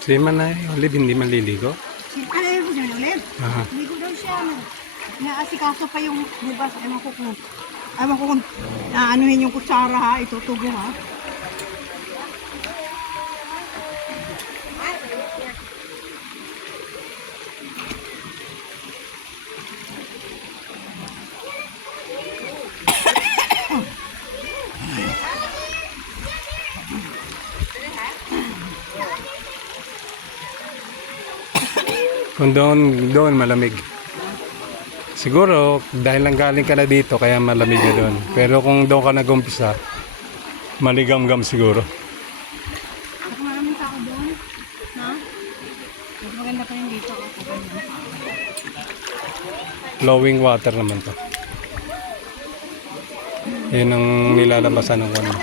Si Manay Olive hindi maliligo? Ano yun po siya ulit? Aha. Ligo daw siya. Naasikaso pa yung bugas. Ewan ko kung anuhin yung kutsara ha. Itutubo ha. Kung doon malamig. Siguro dahil lang galing ka na dito kaya malamig na doon. Pero kung doon ka nag-umpisa, maligam-gam siguro. At maraming tao doon. Ha? Mas maganda pa yung dito. Flowing water naman to. Yun ang nilalabasan ng kanya.